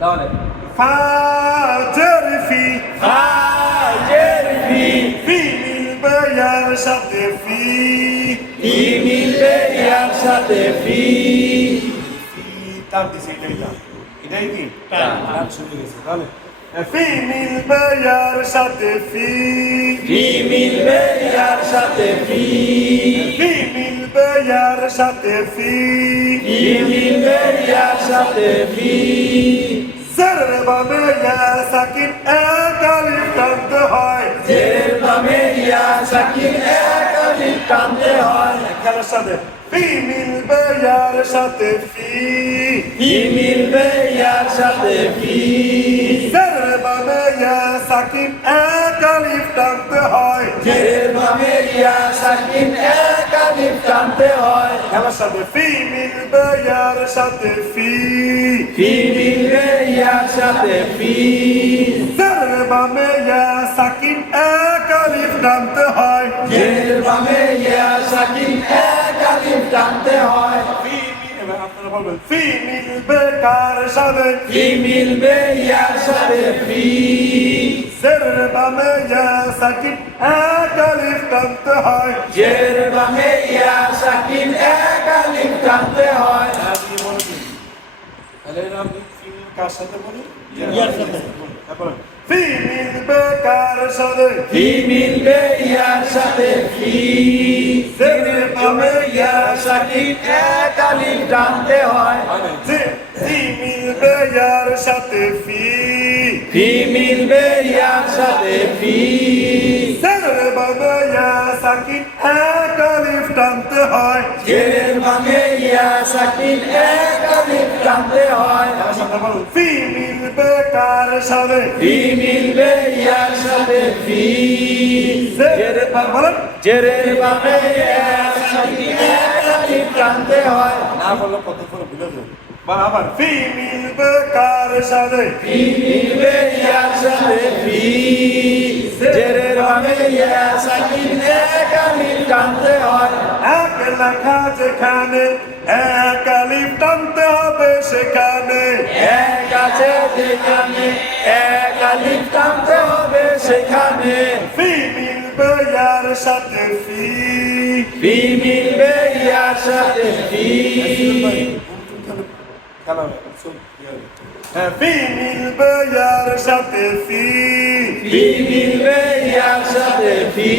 তাহলে ফাজর ফি ফাজের ফি ফি মিলবে ইয়ার সাথে ফি ফি মিলবে ইয়ার সাথে ফি তার দিছে এটাই কি টান। টান শুরু হয়েছে তাহলে ফি মিলবে ইয়ার সাথে ফি ফি মিলবে ইয়ার সাথে ফি ফি মিলবে ইয়ার সাথে ফি ফি মিলবে ইয়ার সাথে ফি জের বামে ইয়া সাকিন এক আলিফ টানতে হয় জের বামে ইয়া সাকিন এক আলিফ টানতে হয় খেলার সাথে ফি মিলবে ইয়ার সাথে ফি ফি মিলবে ইয়ার সাথে ফি জের বামে ইয়া সাকিন এক আলিফ টানতে হয় জের বামে ইয়া সাকিন এক আলিফ টানতে হয় খেলার সাথে ফি মিলবে ইয়ার সাথে ফি ফি মিলবে ইয়ার সাথে ফি জের বামে ইয়া সাকিন এক আলিফ টানতে হয় জের বামে ইয়া সাকিন এক আলিফ টানতে হয় ফি এবার আপনারা বলবেন ফি মিলবে কার সাথে ফি মিলবে ইয়ার সাথে ফি জের বামে ইয়া সাকিন এক আলিফ টানতে হয় জের বামে ইয়া সাকিন এক আলিফ টানতে হয় তাহলে আমি ফি কার সাথে বলি ইয়ার সাথে। বলেন ফি মিলবে কার সাথে ফি মিলবে ইয়ার সাথে ফি জের বামে ইয়া সাকিন এক আলিফ টানতে হয় জি ফি মিলবে ইয়ার সাথে ফি ফি মিলবে ইয়ার সাথে ফি জের বামে ইয়া সাকিন এক আলিফ টানতে হয় জের বামে ইয়া সাকিন এক আলিফ টানতে হয় ফি মিলবে কার সাথে ফি মিলবে ইয়ার সাথে ফি জের বলেন জেরের বামে ইয়া সাকিন এক আলিফ টানতে হয় না বললে কত করে ভুলে যাবে আবার ফি মিলবে কার সাথে ফি মিলবে ইয়ার সাথে ফি জেরের বামে ইয়া সাকিন এক আলিফ টানতে হয় এক লেখা যেখানে এক আলিফ টানতে হবে সেখানে এক আছে যেখানে এক আলিফ টানতে হবে সেখানে ফি মিলবে ইয়ার সাথে ফি ফি মিলবে ইয়ার সাথে ফি ফি মিলবে ইয়ার সাথে ফি ফি মিলবে ইয়ার সাথে ফি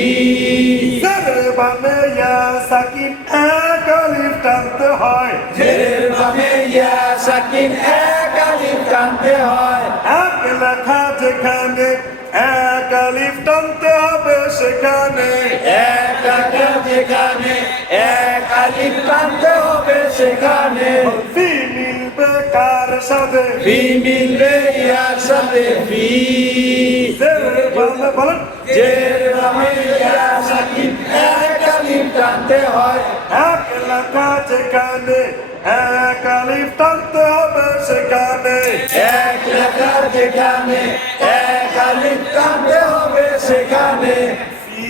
জের বামে ইয়া সাকিন এক আলিফ টানতে হয় জেরের বামে ইয়া সাকিন এক আলিফ টানতে হয় এক লেখা যেখানে এক আলিফ টানতে হবে সেখানে এক আকার যেখানে এক আলিফ টানতে হবে সেখানে ফি মিলবে কার সাথে ফি মিলবে ইয়ার সাথে ফি জের বামে বলেন জের বামে ইয়া সাকিন এক আলিফ টানতে হয় এক লেখা যেখানে এক আলিফ টানতে হবে সেখানে এক লেখার যেখানে এক আলিফ টানতে হবে সেখানে ফি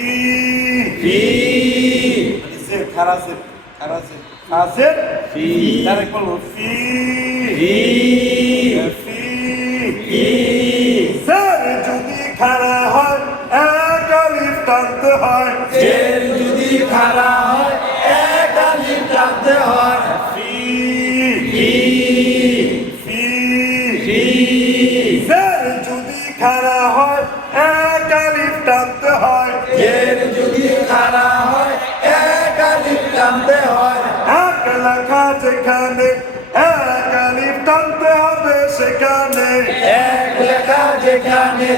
ফি জের খারাজে খাজের ফি ডাইরেক্ট বলবো ফি ফি ফি ফি জের যদি খাড়া হয় এক আলিফ টানতে হয় জের যদি খাড়া হয় এক আলিফ টানতে হয় ফি ফি ফি ফি জের যদি খাড়া হয় এক আলিফ টানতে হয় জের যদি খাড়া হয় এক আলিফ টানতে হয় এক লেখা যেখানে এক আলিফ টানতে হবে সেখানে এক লেখা যেখানে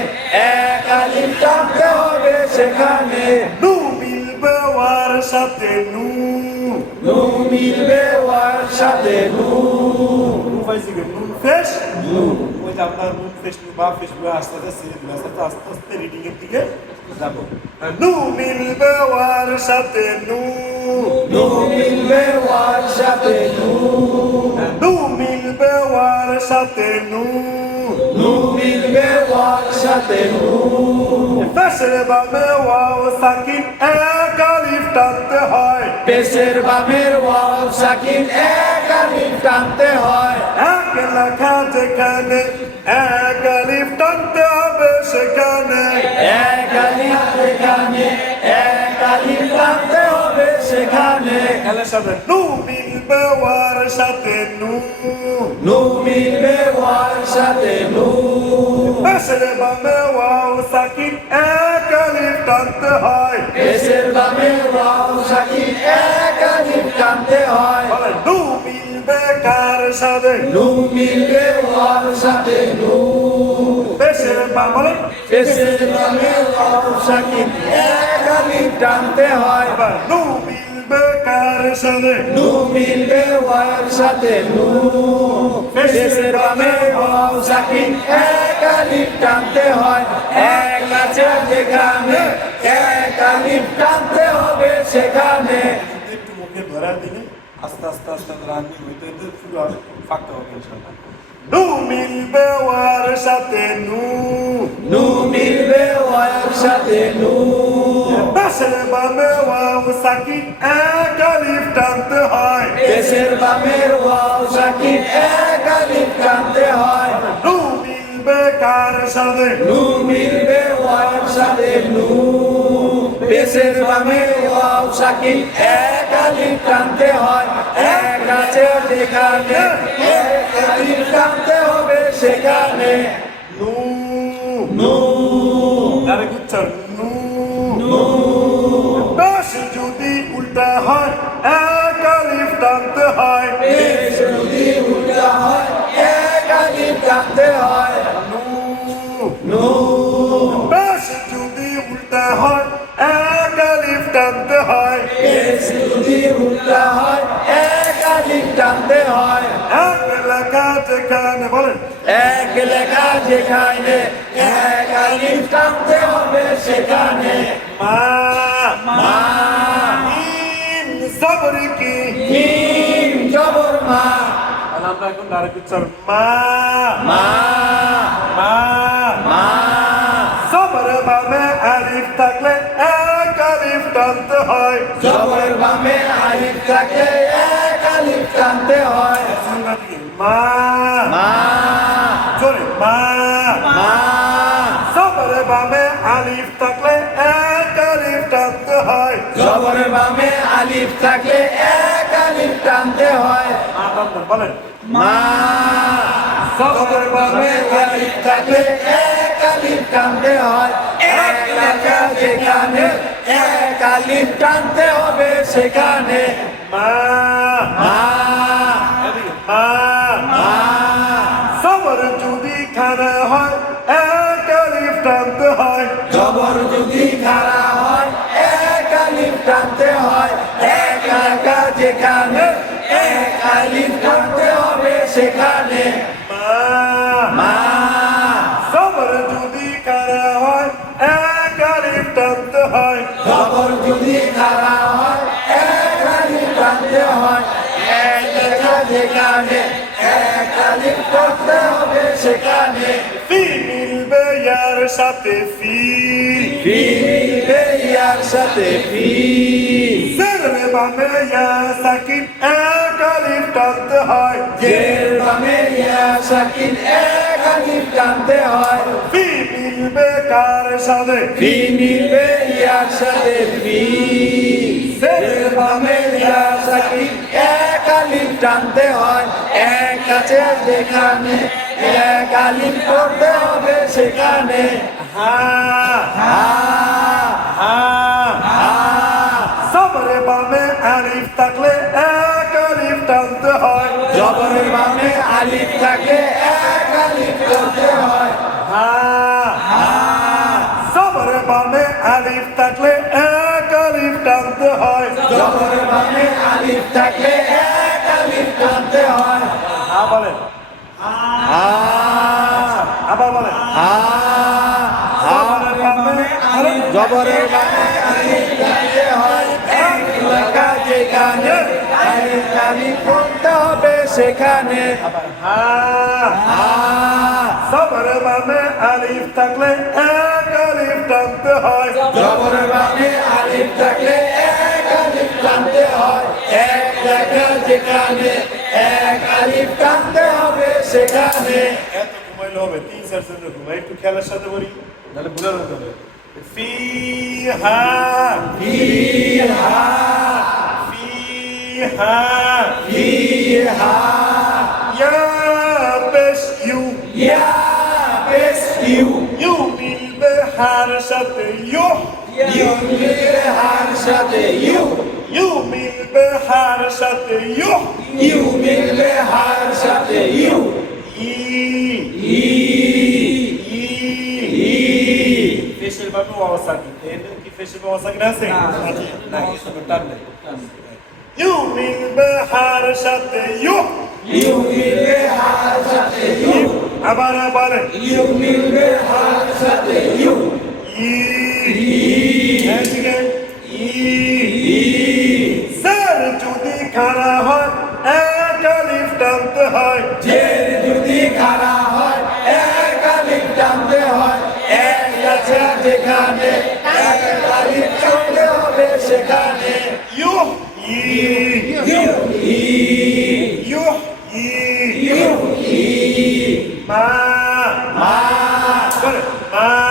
এক আলিফ টানতে হবে সেখানে নু মিলবে ওয়ার সাথে নু নু মিলবে ওয়ার সাথে নু নু ফাইজিকে নু ফেস নু ওই যে আপনার নু ফেস নু বা ফেস গুলো আস্তে আস্তে রিডিং এর দিকে যাবো নু মিলবে ওয়ার সাথে নু নু মিলবে ওয়ার সাথে নু নু মিলবে ওয়ার সাথে নু নু মিলবে ওয়ার সাথে নু ফেসের বামে ওয়াও সাকিন এক আলিফ টানতে হয় পেশের বামের ওয়াও সাকিন এক আলিফ টানতে হয় এক লেখা যেখানে এক আলিফ টানতে হবে সেখানে এক আলিফ যেখানে এক আলিফ টানতে হবে সেখানে খেলার সাথে নু মিলবে ওয়ার সাথে নু নু মিলবে ওয়ার সাথে নু পেশের বামে ওয়াও সাকিন এক আলিফ টানতে হয় পেশের বামের ওয়াও সাকিন এক আলিফ টানতে হয় বলেন নু মিলবে কার সাথে নু মিলবে ওয়ার সাথে নু পেশের বাম বলেন পেশের বামের ওয়াও সাকিন এক আলিফ টানতে হয় এবার নু মিলবে কার সাথে নু মিলবে ওয়ার সাথে নু পেশের বামের ওয়াও সাকিন এক আলিফ টানতে হয় এক আছে যেখানে এক আলিফ টানতে হবে সেখানে একটু মুখে ধরা দিলে আস্তে আস্তে আস্তে রান্নি হইতে হইতে শুরু হবে ফাঁকতে হবে ইনশাআল্লাহ নু মিলবে ওয়ার সাথে নু নু মিলবে ওয়ার সাথে নু পেশের বামে ওয়াও সাকিন এক আলিফ টানতে হয় পেশের বামের ওয়াও সাকিন এক আলিফ টানতে হয় নু মিলবে কার সাথে নু মিলবে ওয়ার সাথে নু পেশের বামের ওয়াও সাকিন এক আলিফ টানতে হয় এক আছে যেখানে এক আলিফ টানতে হবে সেখানে নু নু আরে গুচ্ছর নু নু পেশ যদি উল্টা হয় এক আলিফ টানতে হয় পেশ যদি উল্টা হয় এক আলিফ টানতে হয় নু নু পেশ যদি উল্টা হয় এক আলিফ টানতে হয় পেশ যদি উল্টা হয় এক আলিফ টানতে হয় এক লেখা যেখানে বলেন এক লেখা যেখানে এক আলিফ টানতে হবে সেখানে মা মা মিম জবর কি মিম জবর মা আর আমরা এখন ডাইরেক্ট উচ্চারণ মা মা মা মা জবর বামে আলিফ থাকলে এক আলিফ টানতে হয় জবর বামে আলিফ থাকে এক আলিফ টানতে হয় মা মা জোরে মা মা জবর বামে আলিফ থাকলে এক আলিফ টানতে হয় জবর বামে আলিফ থাকলে এক আলিফ টানতে হয় মা টানতে বলেন মা জবর বামে আলিফ থাকলে এক আলিফ টানতে হয় এক লেখা যেখানে এক আলিফ টানতে হবে সেখানে মা মা এদিকে মা মা জবর যদি খানা হয় এক আলিফ টানতে হয় জবর যদি খাড়া হয় এক আলিফ টানতে হয় এক লেখা যেখানে এক আলিফ টানতে হবে সেখানে মা মা জবর যদি খানা হয় এক আলিফ টানতে হয় জবর যদি খাড়া হয় এক আলিফ টানতে হয় এক লেখা যেখানে এক আলিফ টানতে হবে সেখানে ফি মিলবে ইয়ার সাথে ফি ফি মিলবে ইয়ার সাথে ফি জেরে বামে ইয়া সাকিন এক আলিফ টানতে হয় জের বামে ইয়া সাকিন এক আলিফ টানতে হয় ফি মিলবে কার সাথে ফি মিলবে ইয়ার সাথে ফি জের বামে ইয়া সাকিন এক আলিফ টানতে হয় এক আছে যেখানে এক আলিফ করতে হবে সেখানে হা হা হা হা জবরে বামে আলিফ থাকলে এক আলিফ টানতে হয় জবরের বামে আলিফ থাকে এক আলিফ করতে হয় হা হা জবরে বামে আলিফ থাকলে এক আলিফ টানতে হয় জবরের বামে আলিফ থাকলে এক আলিফ টানতে হয় হা বলেন হা আবার বলেন হা হা জবরে বামে আলিফ জবরের বামে আলিফ টানতে হয় এক লেখা যেখানে আলিফ আলিফ করতে হবে সেখানে হা হা জবরে বামে আলিফ থাকলে এক আলিফ টানতে হয় জবরের বামে আলিফ থাকলে এক টানতে হয় এক জায়গা যেখানে এক আলিফ টানতে হবে সেখানে এত ঘুমাইলে হবে 3-4 জন ঘুমাই একটু খেলার সাথে বলি তাহলে বুঝা যেতে হবে ফিহা ফিহা ফিহা ফিহা ইয়া বেশ ইউ ইয়া বেশ ইউ ইউ মিল বেহার সাথে ইউ ইউ মিলবেহার সাথে ইউ ইউ মিল বেহার সাথে ইউ ইউ মিলবেহার সাথে ইউ ই ই ই ই ফেশের বাবু ওয়াসাকি এর কি ফেশের ওয়াসাকি আছে না টান নাই ইউ মিল বেহার সাথে ইউ ইউ মিলবেহার সাথে ইউ আবার ইউ মিলবেহার সাথে ইউ ই ই ই স্যার যদি খাড়া হয় এক আলিফ টানতে হয় জের যদি খাড়া হয় এক আলিফ টানতে হয় এক আছে যেখানে এক আলিফ টানতে হবে সেখানে U E U E U E U E মা মা মা